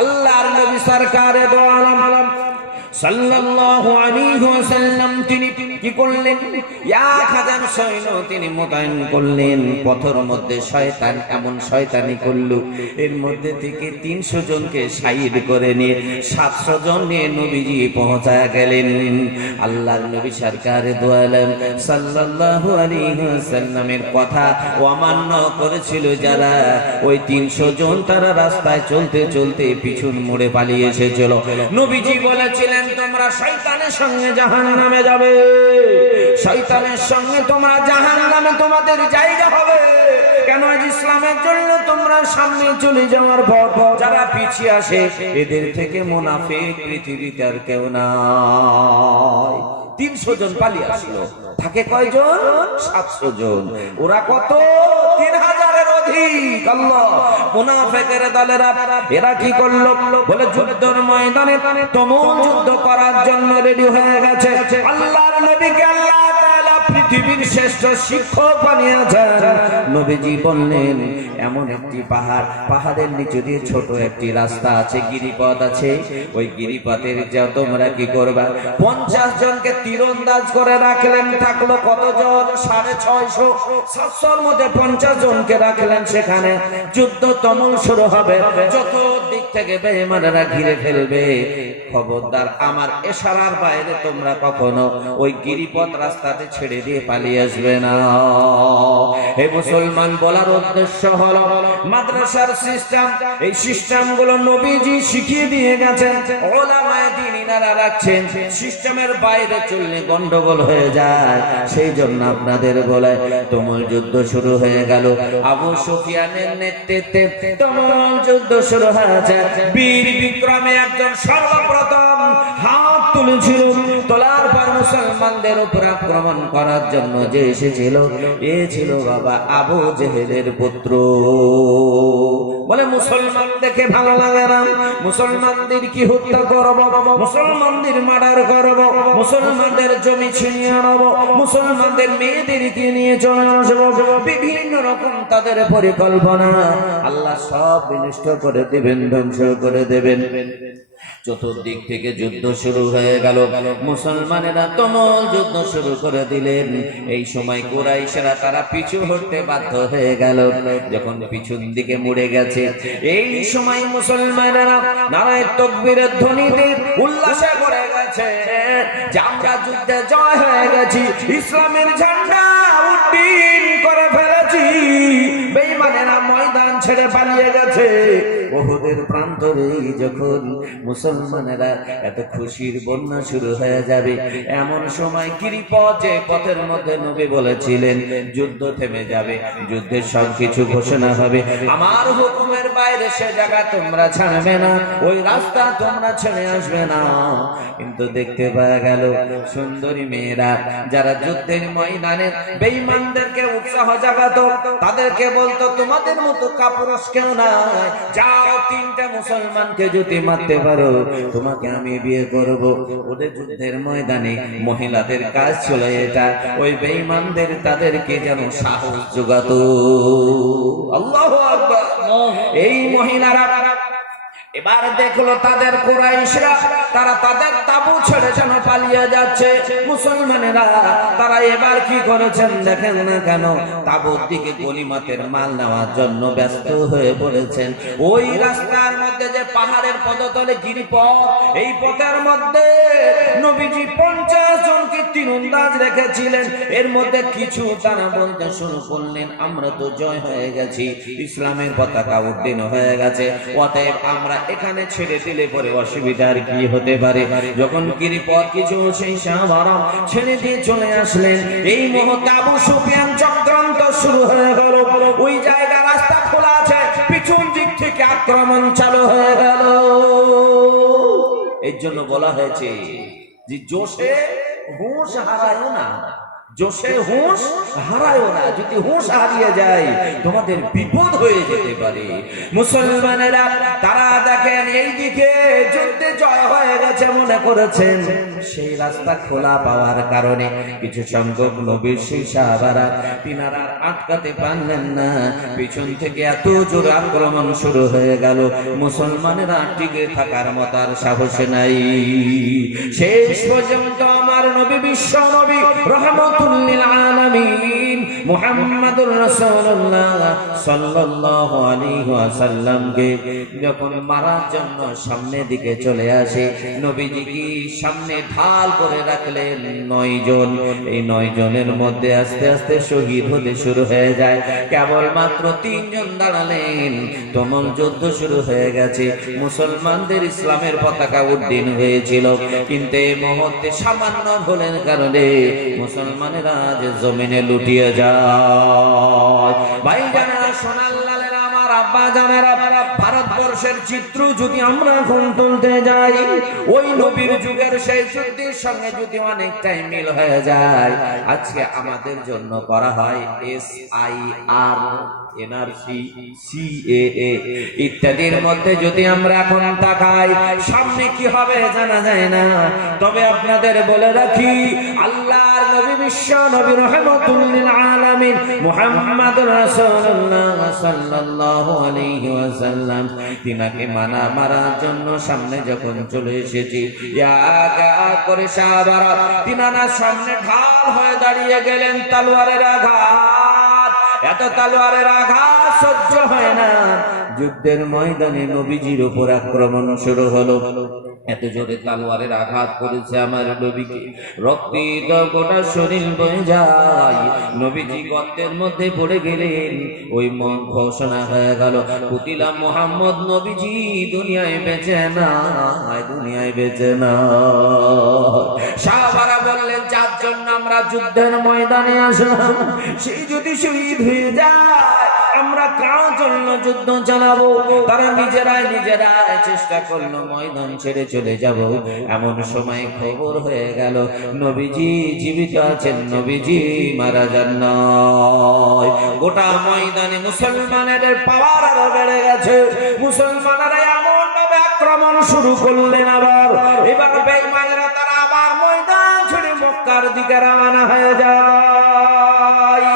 আল্লাহর নবী সরকারে দো আলম সাল্লাল্লাহু আলাইহি ওয়াসাল্লাম তিনি কি করলেন? 1000 সৈন্য তিনি মোতায়েন করলেন। পথের মধ্যে শয়তান এমন শয়তানি করল, এর মধ্যে থেকে 300 জনকে শহীদ করে নিয়ে 700 জন নিয়ে নবীজি পৌঁছায় গেলেন। আল্লাহর নবী সরকারে দো আলম সাল্লাল্লাহু আলাইহি ওয়াসাল্লামের কথা অমান্য করেছিল যারা, ওই 300 জন তারা রাস্তায় চলতে চলতে পিছন মুড়ে পালিয়ে এসেছিল। নবীজি বলেছিলেন, তোমরা শয়তানের সঙ্গে জাহান্নামে যাবে, শয়তানের সঙ্গে তোমরা জাহান্নামে তোমাদের জায়গা হবে। কেন? আজ ইসলামের জন্য তোমরা সামনে চলে যাওয়ার পর যারা পিছিয়ে আসে, এদের থেকে মুনাফিক পৃথিবীতে আর কেউ নাই। 300 জন পালিয়ে আসলো, থাকে কয়জন? 700 জন। ওরা কত? 3000-এর অধিক। আল্লাহ, মুনাফিকের দলেরা এরা কি করলো? বলে যুদ্ধের ময়দানে তুমুল যুদ্ধ করার জন্য রেডি হয়ে গেছে। আল্লাহর নবীকে আল্লাহ তাআলা পৃথিবীর শ্রেষ্ঠ শিক্ষক বানিয়েছেন। নবীজি বললেন, এমন একটি পাহাড়, পাহাড়ের নিচে দিয়ে ছোট একটি রাস্তা আছে, গিরিপথ আছে। ওই গিরিপথের যা তোমরা কি করবা? 50 জনকে তীরন্দাজ করে রাখলেন। থাকলো কতজন? 650। 700-র মধ্যে 50 জনকে রাখলেন। সেখানে যুদ্ধ তুমুল শুরু হবে। যত দিক থেকে বেঈমানেরা ঘিরে ফেলবে, খবরদার আমার ইশারার বাইরে তোমরা কখনো ওই গিরিপথ রাস্তাতে ছেড়ে দিয়ে পালিয়ে আসবে না। হে মুসলমান, বলার উদ্দেশ্য হলো মাদ্রাসার সিস্টেম, এই সিস্টেমগুলো নবীজি শিখিয়ে দিয়ে গেছেন, উলামায়ে দ্বীন ইনারা রাখছেন। সিস্টেমের বাইরে চললে গন্ডগোল হয়ে যায়। সেই জন্য আপনাদের গলায় তুমুল যুদ্ধ শুরু হয়ে গেল। আবু সুফিয়ানের নেতৃত্বে তুমুল যুদ্ধ শুরু হয়েছে। বীর বিক্রমে একজন সর্বপ্রথম হাত তুলেছিল। তোলার পর মুসলমানদের উপর আক্রমণ করার জন্য যে এসেছিল, এ ছিল বাবা আবু জেহেলের পুত্র। বলে মুসলমান দেখে ভালো লাগে না, মুসলমানদের কি হত্যা করব, মুসলমানদের মার্ডার করব, মুসলমানদের জমি ছিনিয়ে নেব, মুসলমানদের মেয়েদেরকে নিয়ে চলে আসবো, বিভিন্ন রকম তাদের পরিকল্পনা। আল্লাহ সব বিনষ্ট করে দেবেন, ধ্বংস করে দেবেন। চতুর্দিক থেকে যুদ্ধ শুরু হয়ে গেল। মুসলমানেরা তুমুল যুদ্ধ শুরু করে দিলেন। এই সময় কুরাইশরা তারা পিছু হটতে বাধ্য হয়ে গেল। যখন পিছন দিকে মুড়ে গেছে, এই সময় মুসলমানেরা নারায়ে তাকবীরের ধ্বনিতে উল্লাসে ভরে গেছে যে আমরা যুদ্ধে জয় হয়ে গেছি, ইসলামের ঝান্ডা উড্ডীন করে ফেলেছি। বেঈমানেরা ময়দান ছেড়ে পালিয়ে গেছে। উহুদের প্রান্তরে যখন মুসলমানেরা এত খুশির বন্যা শুরু হয়ে যাবে, এমন সময় গিরিপথ, যে পথের মধ্যে নবী বলেছিলেন যুদ্ধ থেমে যাবে, যুদ্ধের সবকিছু ঘোষণা হবে, আমার হুকুমের বাইরে সে জায়গা তোমরা ছাড়বে না, ওই রাস্তা তোমরা ছেড়ে আসবে না। কিন্তু দেখতে পাওয়া গেল সুন্দরী মেয়েরা যারা যুদ্ধের ময়দানে বেঈমানদেরকে উৎসাহ জাগাতো, তাদেরকে বলতো তোমাদের মতো কাপুরুষ কেউ নাই, যাও 3টা মুসলমানকে যদি মারতে পারো তোমাকে আমি বিয়ে করব। ওদের যুদ্ধের ময়দানে মহিলাদের কাজ ছিল এটা, ওই বেঈমানদের তাদেরকে যেন সাহস যোগাতো। আল্লাহু আকবার। এই মহিলারা এবার দেখলো তাদের কুরাইশরা তারা তাদের তাবু ছেড়ে যেন পালিয়ে যাচ্ছে। মুসলমানেরা তারা এবার কি করেছেন দেখেন না কেন, তাবুর দিকে গনিমতের মাল নেওয়ার জন্য ব্যস্ত হয়ে পড়েছেন। ওই রাস্তার মধ্যে যে পাহাড়ের পদতলে গিরিপথ, এই পথের মধ্যে নবীজি 50 জনকে তীরন্দাজ রেখেছিলেন। এর মধ্যে কিছু তারা বলতে শুরু করলেন, আমরা তো জয় হয়ে গেছি, ইসলামের পতাকা উড্ডীন হয়ে গেছে, অতএব আমরা এখানে ছেড়ে দিলে পরে অসুবিধার কি হতে পারে। যখন গিরিপথ কিছু সেই সাহাবারা ছেড়ে দিয়ে চলে আসলেন, এই মুহূর্তে আবু সুফিয়ান চক্রান্ত শুরু হয়ে গেল। ওই জায়গা রাস্তা খোলা আছে, পিছন দিক থেকে আক্রমণ চালু হয়ে গেল। এর জন্য বলা হয়েছে যে জোশে হুঁশ হারায়ও না, জোশে হুঁশ হারায়ও না। যদি হুঁশ হারিয়ে যায় তোমাদের বিপদ হয়ে যেতে পারে। মুসলমানেরা তারা দেখেন এইদিকে যুদ্ধে জয় হয়ে গেছে মনে করেছেন। সেই রাস্তা খোলা পাওয়ার কারণে কিছু সংখ্যক নবীর সেই সাহাবারা তিনারা আটকাতে পারলেন না। পিছন থেকে এত জোরে আক্রমণ শুরু হয়ে গেল, মুসলমানেরা টিকে থাকার মতো আর সাহস নাই। শেষ পর্যন্ত আমার নবী, বিশ্ব নবী, রহমাতুল লিল আলামিন মুহাম্মাদুর রাসূলুল্লাহ সাল্লাল্লাহু আলাইহি ওয়াসাল্লামকে যখন মারার জন্য সামনের দিকে চলে আসে, নবীজি কি সামনে ঢাল করে রাখলেন 9 জন। এই 9 জনের মধ্যে আস্তে আস্তে শহীদ হতে শুরু হয়ে যায়। কেবলমাত্র 3 জন দাঁড়ালেন, তুমুল যুদ্ধ শুরু হয়ে গেছে। মুসলমানদের ইসলামের পতাকা উড্ডীন হয়েছিল, কিন্তু এই মুহূর্তে সামান্য ভুলের কারণে মুসলমানেরা যে জমিনে লুটিয়ে যায়। ভাইজানেরা, সোনার লালেরা, আমার আব্বা জানেরা, ভারতবর্ষের চিত্র যদি আমরা এখন তুলতে যাই, ওই নবীর যুগের সেই যুদ্ধের সঙ্গে যদি অনেকটাই মিল হয়ে যায়। আজকে আমাদের জন্য করা হয় SIR, NRC, CAA ইত্যাদির মধ্যে যদি আমরা এখন তাকাই, সামনে কি হবে জানা যায় না। তবে আপনাদের বলে রাখি, আল্লাহর নবী, বিশ্ব নবী, রহমাতুল লিল আলামিন মুহাম্মাদুর রাসূলুল্লাহ সাল্লাল্লাহু আলাইহি ওয়াসাল্লাম তিনাকে মারার জন্য সামনে যখন চলে এসেছি, ইয়া করে সাহাবারা তিনারা সামনে ঢাল হয়ে দাঁড়িয়ে গেলেন। তলোয়ারের আঘাত, এত তলোয়ারের আঘাত সহ্য হয় না। যুদ্ধের ময়দানে নবীজির উপর আক্রমণ শুরু হলো। এত জোরে তলোয়ারের আঘাত করেছে আমার নবীকে, রক্তিত গোটা শরীর বয়ে যায়। নবীজি গর্তের মধ্যে পড়ে গেলেন। ওই মন ঘোষণা হয়ে গেল, কুতিলা মুহাম্মদ, নবীজি দুনিয়ায় বেঁচে না, দুনিয়ায় বেঁচে না। সাহাবারা বললেন, যার জন্য আমরা যুদ্ধের ময়দানে আসলাম, সেই যদি শহীদ হয়ে যায়, আমরা কার জন্য যুদ্ধ চালাবো? তারা নিজেরাই চেষ্টা করলো ময়দান ছেড়ে চলে যাব। এমন সময় খবর হয়ে গেল নবীজি জীবিত আছেন, নবীজি মারা যান নয়। গোটা ময়দানে মুসলমানদের পাওয়ার আরো বেড়ে গেছে। মুসলমানেরা এমন ভাবে আক্রমণ শুরু করলেন, আবার এবার বেঈমানেরা তারা আবার ময়দান ছেড়ে মক্কার দিকে রওনা হয়ে যায়।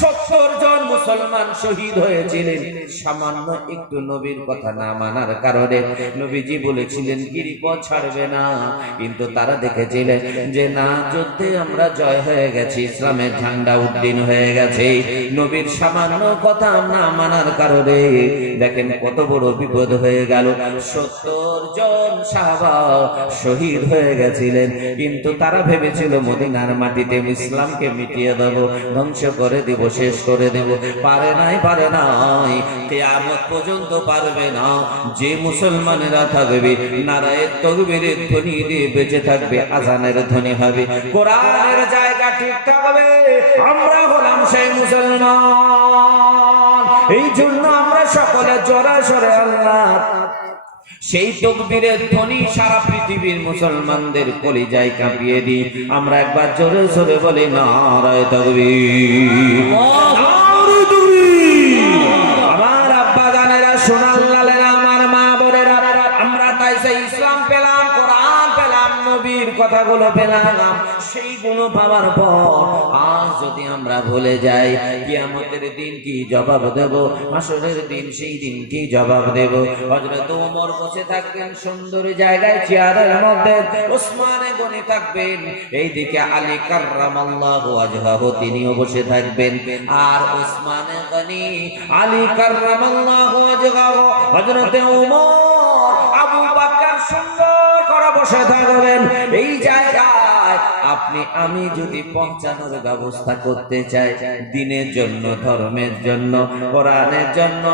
70 জন মুসলমান শহীদ হয়েছিলেন সামান্য একটু নবীর কথা না মানার কারণে। নবীজি বলেছিলেন গিরিপথ ছাড়বে না, কিন্তু তারা দেখেছিলেন যে না, যুদ্ধে আমরা জয় হয়ে গেছি, ইসলামের ঝান্ডা উড্ডীন হয়ে গেছে। নবীর সামান্য কথা না মানার কারণে দেখেন কত বড় বিপদ হয়ে গেল। 70 জন সাহাবা শহীদ হয়ে গেছিলেন, কিন্তু তারা ভেবেছিল মদিনার মাটিতে ইসলামকে মিটিয়ে দেব, ধ্বংস করে দেব, শেষ করে দেব। পারে নাই কিয়ামত পর্যন্ত পারবে না। যে মুসলমানেরা থাকবে নারায়ে তাকবীরের ধ্বনি দিয়ে বেঁচে থাকবে, আযানের ধ্বনি হবে, কোরআনের জায়গা ঠিক থাকবে, আমরা হলাম সেই মুসলমান। এই জন্য আমরা সকলে জোরে সোরে আল্লাহ সেই তাকবীরের ধ্বনি সারা পৃথিবীর মুসলমানদের কলিজায় কাঁপিয়ে দিই। আমরা একবার জোরে জোরে বলি, নারায়ে তাকবীর, নারায়ে তাকবীর। আমার আব্বা জানেরা, সোনার লালেরা, আমার মা বোনেরা, আমরা তাই সেই ইসলাম পেলাম, কোরআন পেলাম, নবীর কথাগুলো পেলাম। সেইগুলো পাওয়ার পর আজ যদি আমরা ভুলে যাই, কিয়ামতের দিন কি জবাব দেব? হাসরের দিন, সেই দিন কি জবাব দেব? হযরত ওমর বসে থাকবেন সুন্দর জায়গায় চেয়ারের মধ্যে, ওসমানে গনি থাকবেন, এইদিকে আলী কাররামাল্লাহু ওয়াজহাহু তিনিও বসে থাকবেন। আর ওসমানে গনি, আলী কাররামাল্লাহু ওয়াজহাহু, হযরত ওমর, আবু বকর সুন্দর করে বসে থাকবেন। এই জায়গায় আপনি আমি যদি পৌঁছানোর ব্যবস্থা করতে চাই, দিনের জন্য, ধর্মের জন্য, কোরআনের জন্য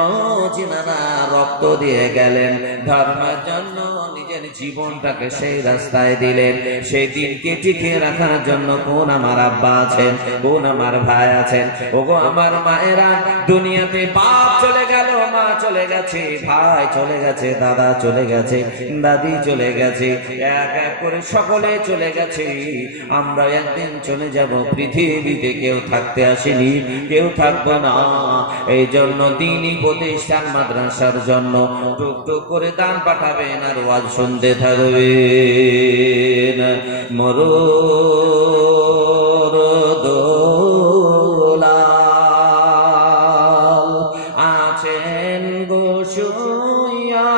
যিনারা রক্ত দিয়ে গেলেন, ধর্মের জন্য নিজের জীবনটাকে সেই রাস্তায় দিলেন, সেই দিনকে টিকিয়ে রাখার জন্য কোন আমার আব্বা আছেন, কোন আমার ভাই আছেন? ওগো আমার মায়েরা, দুনিয়াতে বাপ চলে গেল, মা চলে গেছে, ভাই চলে গেছে, দাদা চলে গেছে, দাদি চলে গেছে, এক এক করে সকলে চলে গেছে। আমরা একদিন চলে যাব, পৃথিবীতে কেউ থাকতে আসেনি, কেউ থাকবো না। এই জন্য দ্বীনি প্রতিষ্ঠান মাদ্রাসার জন্য টুকটুক করে দান পাঠাবেন আর ওয়াজ শুনতে থাকবেন। মরুর দোলাল আছেন গোশুইয়া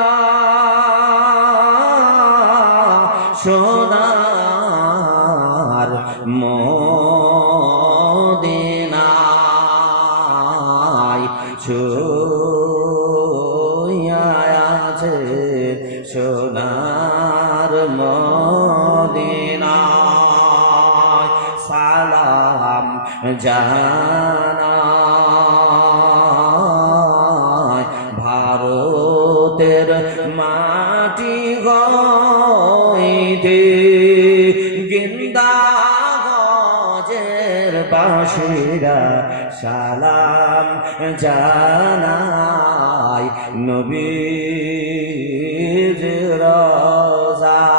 সোনার মদিনায় শুইয়া আছে সোনার মদিনায় সালাম জানাই ভারতের মাটি গইতে গিন্দা গজের বাঁশিরা সালাম জানাই নবীর রওজায়।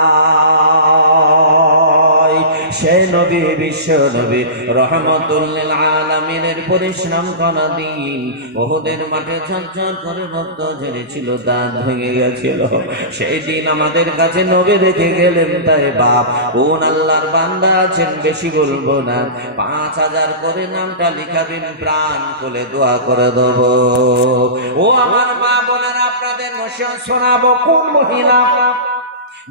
সে নবী বিশ্ব নবী রহমতুল লিল আলামিনের পরিশ্রম করা দিন ওহুদের মাঠে ঝরঝর করে রক্ত ঝরেছিল, দাঁত ভেঙে গেছিল। সেই দিন আমাদের কাছে নবী রেখে গেলেন। তাই বাপ কোন আল্লাহর বান্দা আছেন, বেশি বলবো না, 5000 করে নামটা লিখাবেন, প্রাণ খুলে দোয়া করে দেব। ও আমার মা বোনেরা, আপনাদের নসিহত শোনাবো। কোন মহিলা,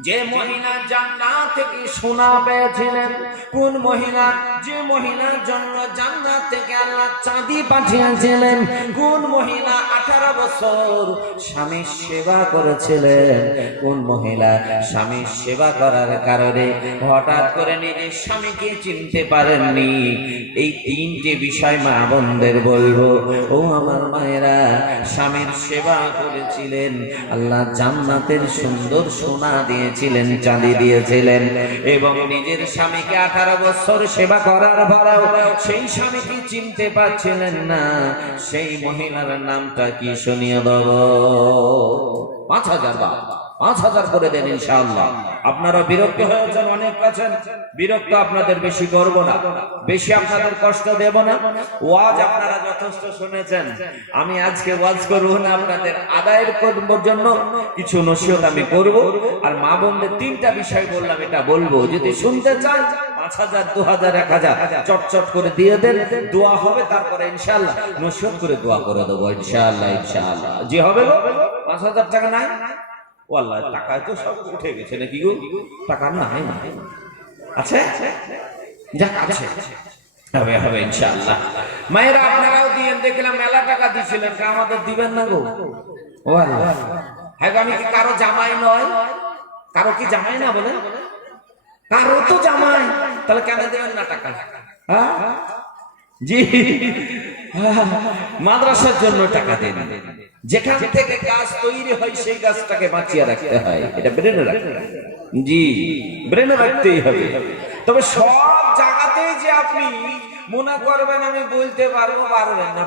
যে মহিলা জান্নাত থেকে সোনা পেয়েছিলেন, কোন মহিলা, যে মহিলার জন্য জান্নাত থেকে আল্লাহ চাঁদি পাঠিয়েছিলেন, কোন মহিলা 18 বছর স্বামীর সেবা করেছিলেন, কোন মহিলা স্বামীর সেবা করার কারণে হঠাৎ করে নিজের স্বামীকে চিনতে পারেননি। এই 3টে বিষয় মা বোনদের বলবো। ও আমার মায়েরা, স্বামীর সেবা করেছিলেন, আল্লাহ জান্নাতের সুন্দর সোনা দিয়েছিলেন, চাঁদি দিয়েছিলেন, এবং নিজের স্বামীকে 18 বছর সেবা করার পরেও সেই স্বামীকে চিনতে পারছিলেন না। সেই মহিলার নামটা কি শুনিয়ে দেব? 5000 5000 করে দেন ইনশাআল্লাহ। আপনারা বিরক্ত হয়েছেন, অনেক আছেন বিরক্ত, আপনাদের বেশি করব না, বেশি আপনাদের কষ্ট দেব না। ওয়াজ আপনারা যথেষ্ট শুনেছেন, আমি আজকে ওয়াজ করব না, আপনাদের আদায়ের করবার জন্য কিছু নসিহত আমি করব। আর মা বোনদের 3টা বিষয় বললাম, এটা বলবো। যদি শুনতে চান 5000, 2000, 1000 চটচট করে দিয়ে দেন, দোয়া হবে, তারপরে ইনশাআল্লাহ নসিহত করে দোয়া করে দেবো ইনশাআল্লাহ। ইনশাআল্লাহ জি হবে গো। 5000 টাকা নাই? ও আল্লাহ, টাকায় তো সব উঠে গেছে নাকি গো? টাকা নাই? আছে, যাক আছে, হবে হবে ইনশাআল্লাহ। মায়েরা আপনারাও দিয়েন, দেখলাম মেলা টাকা দিছিলেন, আমাদের দিবেন না গো? ও আল্লাহ, হ্যাঁ আমি কি কারো জামাই নয়? কারো কি জামাই না বলে? কারো তো জামাই, তাহলে কেন দেবেন না টাকা? হ্যাঁ জি, মাদ্রাসার জন্য টাকা দেন। যেখান থেকে গাছ তৈরি হয় সেই গাছটাকে বাঁচিয়ে রাখতে হয়, এটা ব্রেনে রাখতে হয়। জি, ব্রেনে রাখতেই হবে। তবে সব জায়গাতেই যে আপনি মনে করবেন আমি বলতে পারবো, পারবেন না।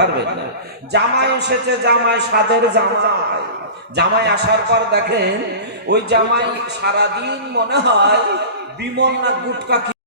পারবেন না। জামাই এসেছে, জামাই সাদের জামাই, জামাই আসার পর দেখেন ওই জামাই সারাদিন মনে হয় বিমল না গুটকা